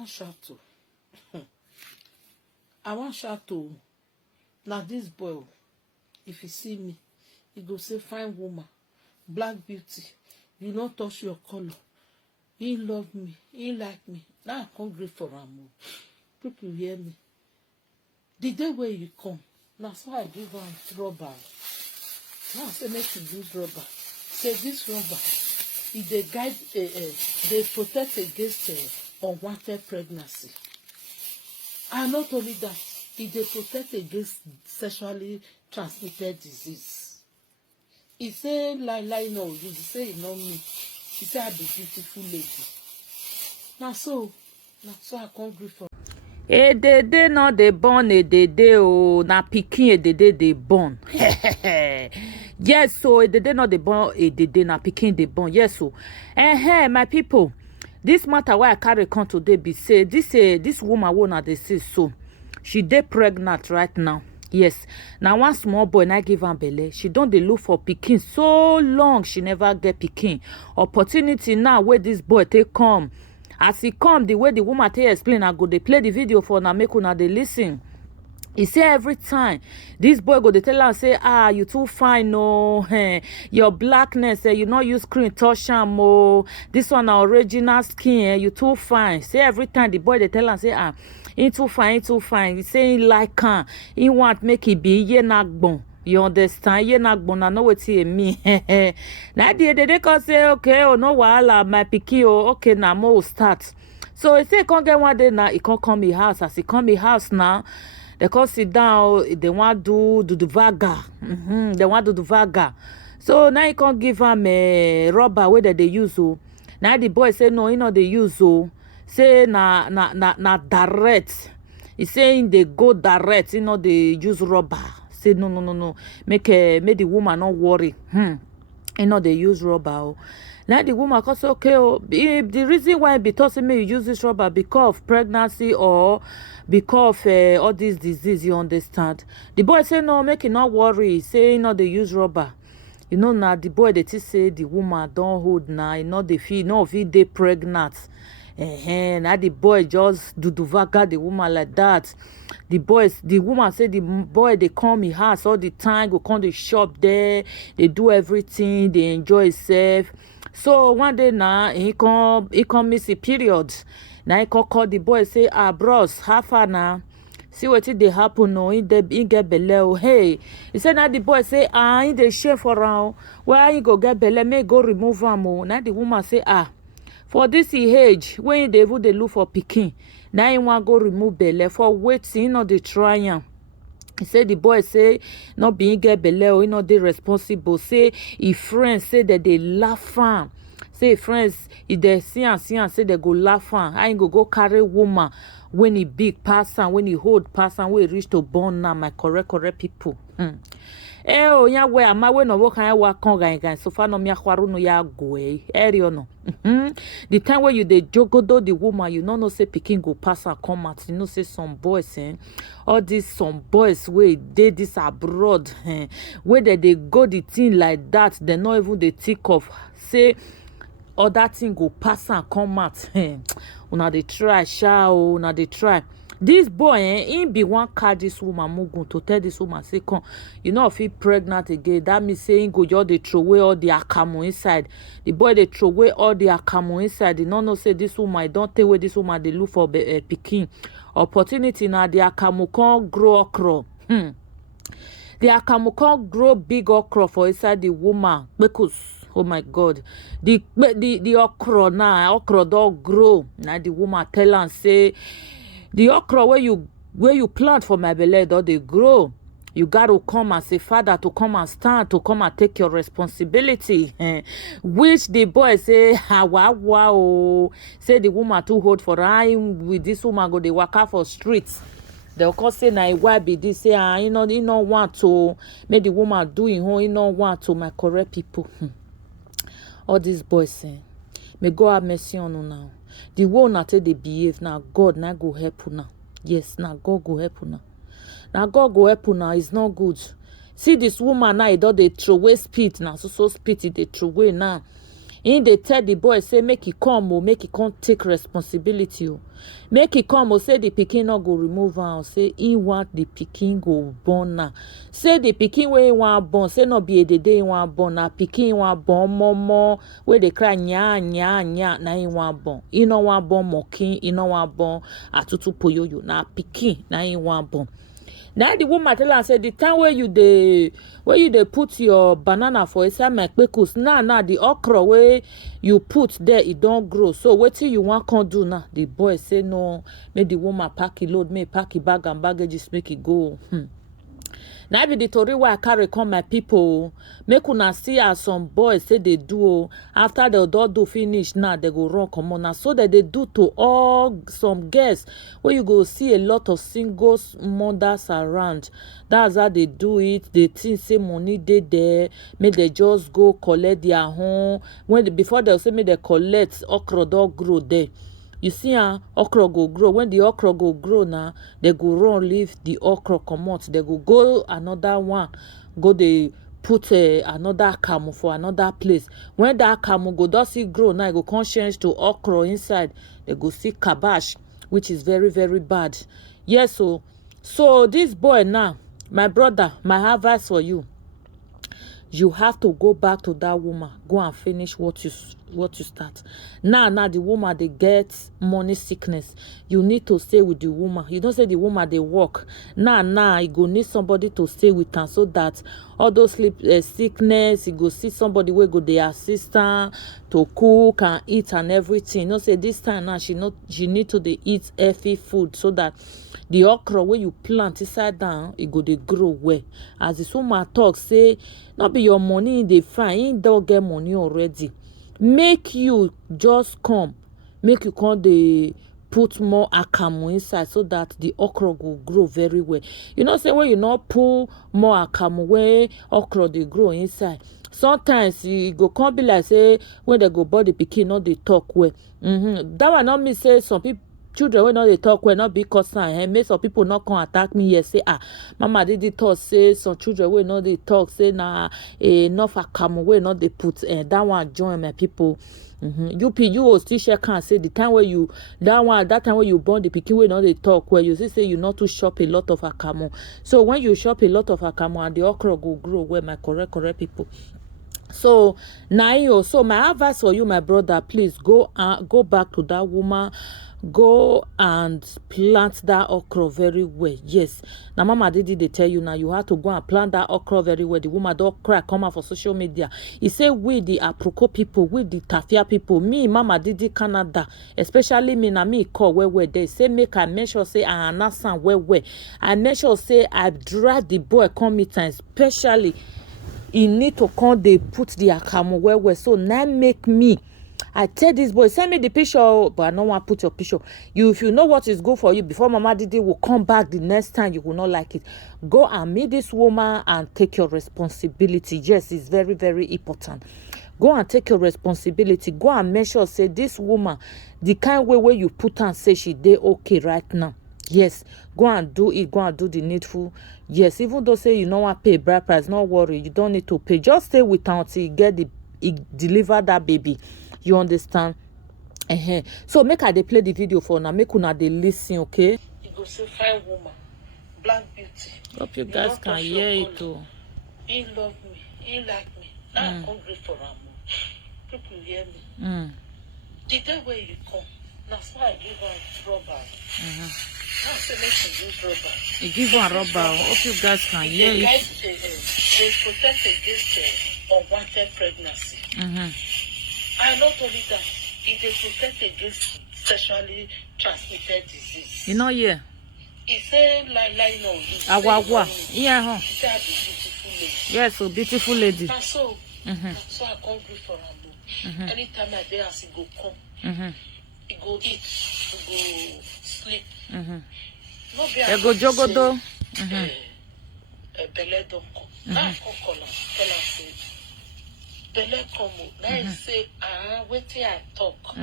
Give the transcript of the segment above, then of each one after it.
wan shout o. I wan shout o. Na this boy o. If he see me, he go say fine woman, black beauty. You no touch your color. He love me. He like me. Now I come gree for am o. People hear me. The day wey you come, na so I give am rubber. Now I say make you use rubber. Say this rubber, e dey guide, dey protect against unwanted pregnancy. And not only that, e dey protect against sexually transmitted disease. He say lie no use. He say he know me. He say I be beautiful lady. Na so I come gree for. Edede no dey born edede o, na pikin edede dey born. Yes, so edede no dey born edede, na pikin dey born. Yes, so my people, this matter wey I carry come today be say this woman wey una dey see so, she dey pregnant right now. Yes, na one small boy na give am belle. She don dey look for pikin so long, she never get pikin. Opportunity now wey this boy take come. As he come, the way the woman take explain, I go dey play the video for una make una dey listen. He say every time this boy go dey tell am say, you too fine oh, your blackness, you no use cream touch am oh, this one na original skin, you too fine. Say every time the boy dey tell am say, he too fine. He say he like am, he want make he be yenagbon. You understand? Yenagbon na know wetin e mean. Na they come say, okay, oh no wahala, my pikin oh, okay, na mo start. So he say come get one day now, he come his house. As he come his house now, they come sit down, they want do the vaga. They want do the vaga. So now he come give am a rubber where they use oh. Now the boy say no, he no they use oh. Say na direct. He saying they go direct, he no they use rubber. Say no. Make the woman not worry. You know they use rubber. Oh. Now the woman can say, okay, the reason why because me you use this rubber because of pregnancy or because of all this disease, you understand? The boy say no, make it not worry. Say no, they use rubber. You know now the boy they say the woman don't hold now. You know they feel no if they pregnant. Now the boy just do vaga the woman like that. The woman say the boy they come in house all the time, go come the shop there, they do everything, they enjoy himself. So one day now he come miss a period. Now he call the boy say, bros, how far now? See what it they happen no, he get below. Hey, he said now the boy say, he they share for round. Where he go get belle, may go remove him. Now the woman say, for this age, when they look for pikin, now he want go remove belle for waiting or they try am. He said the boy say not being get belle or not they responsible. Say his friends say that they laugh am. Say friends if they see and say they go laugh am. I ain't go carry woman when he big person, when he hold person, when he reach to born now. My correct people. Ya we ama we no wo kan wa kon gan so far no me akwaro no ya go eri no. The time where you dey jogodo the woman, you no say pikin go pass and come out. You know say some boys all these some boys wey dey this abroad where they go the thing like that, they not even they think of say other thing go pass and come out. Una dey try una dey try. This boy, he be one card this woman mugun to tell this woman say, come, you know if he pregnant again, that means saying go just they throw away all the akamu inside. The boy they throw away all the akamu inside. They no say this woman, don't take away this woman, they look for pikin. Opportunity now, the akamu can't grow okra. The akamu can't grow big okra for inside the woman because oh my God, the okra now, okra don't grow. Now the woman tell and say, the okra where you plant for my belly, don't they grow? You got to come and say, Father, to come and stand, to come and take your responsibility. Which the boy say, wow. Say the woman too hold for her. With this woman go they walk out for streets. They'll call say na why be this say you know want to make the woman do it home, you know want to my correct people. All these boys say, may God have mercy on you now. The way una take they behave now, God now go help you now. Yes, now God go help you now. Now God go help you now. It's not good. See this woman now, they throw away spit now. So spit they throw away now. In dey tell the boy say make he come o, make he come take responsibility o. Make he come o, say the pikin no go remove am, say he want the pikin go born am. Say the pikin wey he wan born, say no be edede he wan born, na pikin he wan born momo wey dey cry nya nya nya, na he wan born. He no wan born mokin, he no wan born atutu poyoyo, na pikin na he wan born. Now the woman tell am say the time where you dey put your banana for inside my kpekus, now the okra wey you put there, it don grow. So wetin you wan come do now? The boy say no, make the woman pack load, make pack bag and baggages, make it go. Now be the tori wey I carry come my people. Make una see as some boys say they do. After they don do finish, now they go run come on. Now so that they do to all some girls where you go see a lot of single mothers around. That's how they do it. They think say money they there. Make they just go collect their home. Before they'll say make they collect okra don grow there. You see, okra go grow. When the okra go grow now, they go run leave the okra comot. They go another one. Go they put another camu for another place. When that camu go does it grow now, it go come change to okra inside. They go see cabbage, which is very, very bad. Yes, so this boy now, my brother, my advice for you. You have to go back to that woman. Go and finish what you start. Now the woman they get money sickness. You need to stay with the woman. You don't say the woman they work. Now you go need somebody to stay with her so that all those sickness, you go see somebody where go the assistant to cook and eat and everything. You know say this time now she need to dey eat healthy food so that the okra where you plant inside down, it go they grow well. As this woman talk, say not be your money in the fine, you don't get money already. Make you just come, make you come the put more akamu inside so that the okra will grow very well. You know, say when you not pull more akamu where okra they grow inside. Sometimes you go come be like say when they go body pikin, not they talk well. That one not me say some people. Children when not they talk well, not because make some people not come attack me here. Say mama did talk. Say some children when not they talk. Say enough akamu wey not they put that one join my people. You will still share can say the time where you that time when you born the pikin wey not they talk well. You say you not to shop a lot of akamu. So when you shop a lot of akamu and the okra go grow well, my correct people. So now so my advice for you, my brother, please go back to that woman. Go and plant that okra very well. Yes. Now Mama Didi they tell you now you have to go and plant that okra very well. The woman don't cry come out for social media. He say we the Aproko people, we the Tafia people, me Mama Didi Canada, especially me na me call where they say make I make sure say I understand where. I make sure say I drive the boy come meet and especially he need to come they put the akamu where. So now make me I tell this boy, send me the picture, but I don't want to put your picture. If you know what is good for you, before Mama Didi will come back the next time, you will not like it. Go and meet this woman and take your responsibility. Yes, it's very, very important. Go and take your responsibility. Go and make sure, say, this woman, the kind way where you put her and say she dey okay right now. Yes, go and do it. Go and do the needful. Yes, even though say you don't want to pay bride price, no worry. You don't need to pay. Just stay with her until you get deliver that baby. You understand? So make I dey play the video for now. Make una dey listen, okay? You go say fine woman, black beauty. Hope you guys can hear it too. He love me. He like me. Now I'm hungry for him. People hear me. The day where you come, that's why I give her rubber. Now say make she use rubber. You give her rubber. Hope you guys can hear it. They protect against unwanted pregnancy. I not only that, it they protect against sexually transmitted disease. You know, yeah. It say no. Agua. Yeah, huh? It say a beautiful lady. Yes, so beautiful lady. And so I come good for her. Anytime I there, as he go come, he go eat, he go sleep. No be I go jogodo. Belle don't come. Now I come call her, tell her say. Belle come. Now he say, wait till I talk.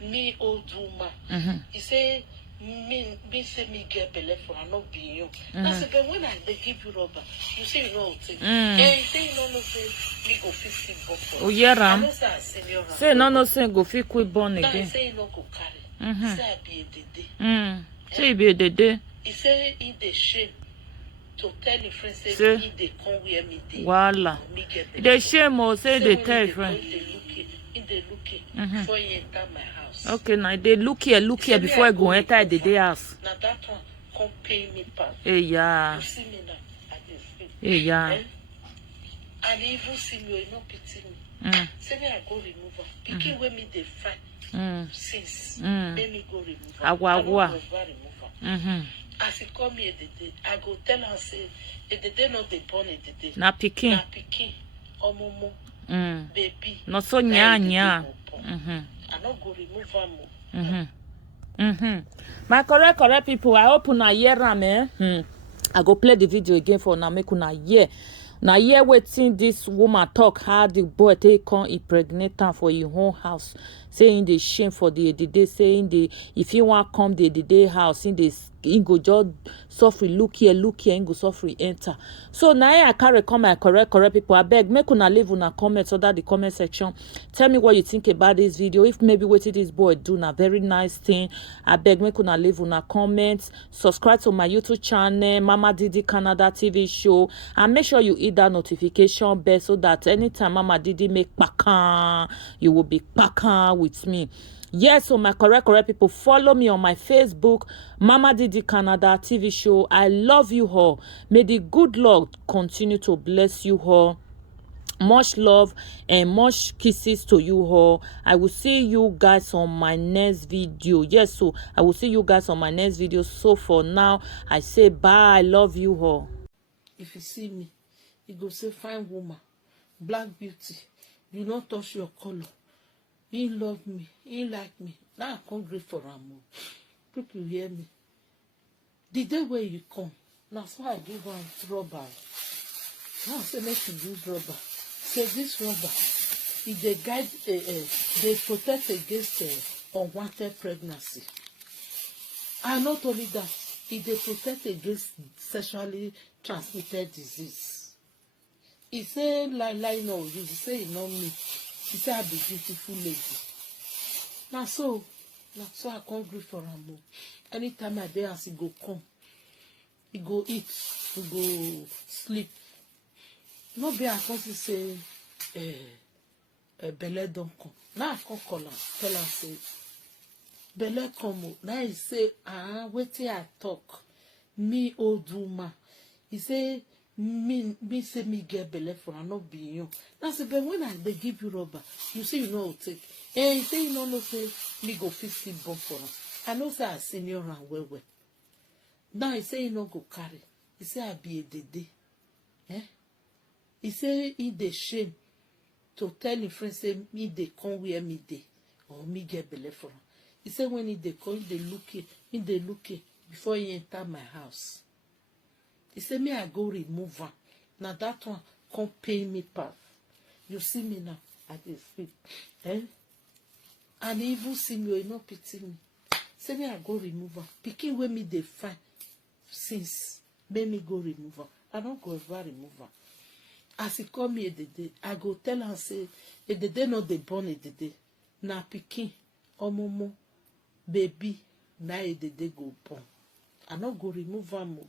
Me old woman. He say, me say me get belle for I not be you. I say, but when they give you rubber, you say you know take. And you say you know say me go 50 bucks. Oh yeah, I Ram. know say I senior. Say no say go fit quick born Now he again. say you no go carry. Say I be a dede. Say be a dede. He say he dey shame to tell him friend say he dey come where me dey. Voila. Me get belle. They shame or say they when tell he friend. dey looking before he enter my house. Okay, now they look here before I go enter the day house. Now that one come pay me back. Hey yeah. You see me now, I dey sleep. Hey yeah. And he even see me, he no pity me. Say me I go remove her. Pikin wey me dey find since. Make me go remove her. Agwa. I no go ever remove her. As he come here the day, I go tell her say, the day not dey born the day. Na pikin. Na pikin, omomo, baby. No so nya. I no go remove her. My correct people, I hope una hear am I go play the video again for una make una hear. Now hear wetin this woman talk how the boy take come impregnate am for him own house. Saying the shame for the day, saying the if he want come the day house, in the he go just suffer look here, he go suffer enter. So now I carry come my correct people. I beg make una leave una comments under the comment section. Tell me what you think about this video. If maybe wetin this boy do na very nice thing. I beg make una leave una comments. Subscribe to my YouTube channel, Mama Didi Canada TV show, and make sure you hit that notification bell so that anytime Mama Didi make pakan, you will be pakan with me. Yes, so my correct people, follow me on my Facebook, Mama Didi Canada TV show. I love you all. May the good Lord continue to bless you all. Much love and much kisses to you all. I will see you guys on my next video. Yes, so I will see you guys on my next video. So for now, I say bye. I love you all. If you see me, you go say fine woman, black beauty. You not touch your color. He love me. He like me. Now I come great for him. People hear me. The day where you come, that's why I give one rubber. Now I say make you use rubber. Say this rubber, if they guide, they protect against unwanted pregnancy. And not only that, if they protect against sexually transmitted disease. He say lie no, you say he know me. He say I be beautiful lady. Now so I can't grieve for him. Anytime I dey he go come, he go eat, he go sleep. No be I come to say belle don come. Now I come call him, tell him say belle come. Now he say wetin I talk. Me old woman. He say me say me get belle for I not be you. Now say but when they give you rubber, you say you know take. And he say you know say me go 50 bucks for him. I know say I senior and well. Now he say you no go carry. He say I be a dede. He say he dey shame to tell him friend say me dey come where me dey or me get belle for him. He say when he dey come, he dey looking before he enter my house. He say me I go remove her. Now that one come pay me back. You see me now, I dey sleep. And he even see me, he no pity me. Say me I go remove her. Pikin wey me dey find since, make me go remove her. I don't go ever remove her. As he come here the day, I go tell her say, the day not dey born the day. Na pikin, omomo, baby, na the day go born. I not go remove her more.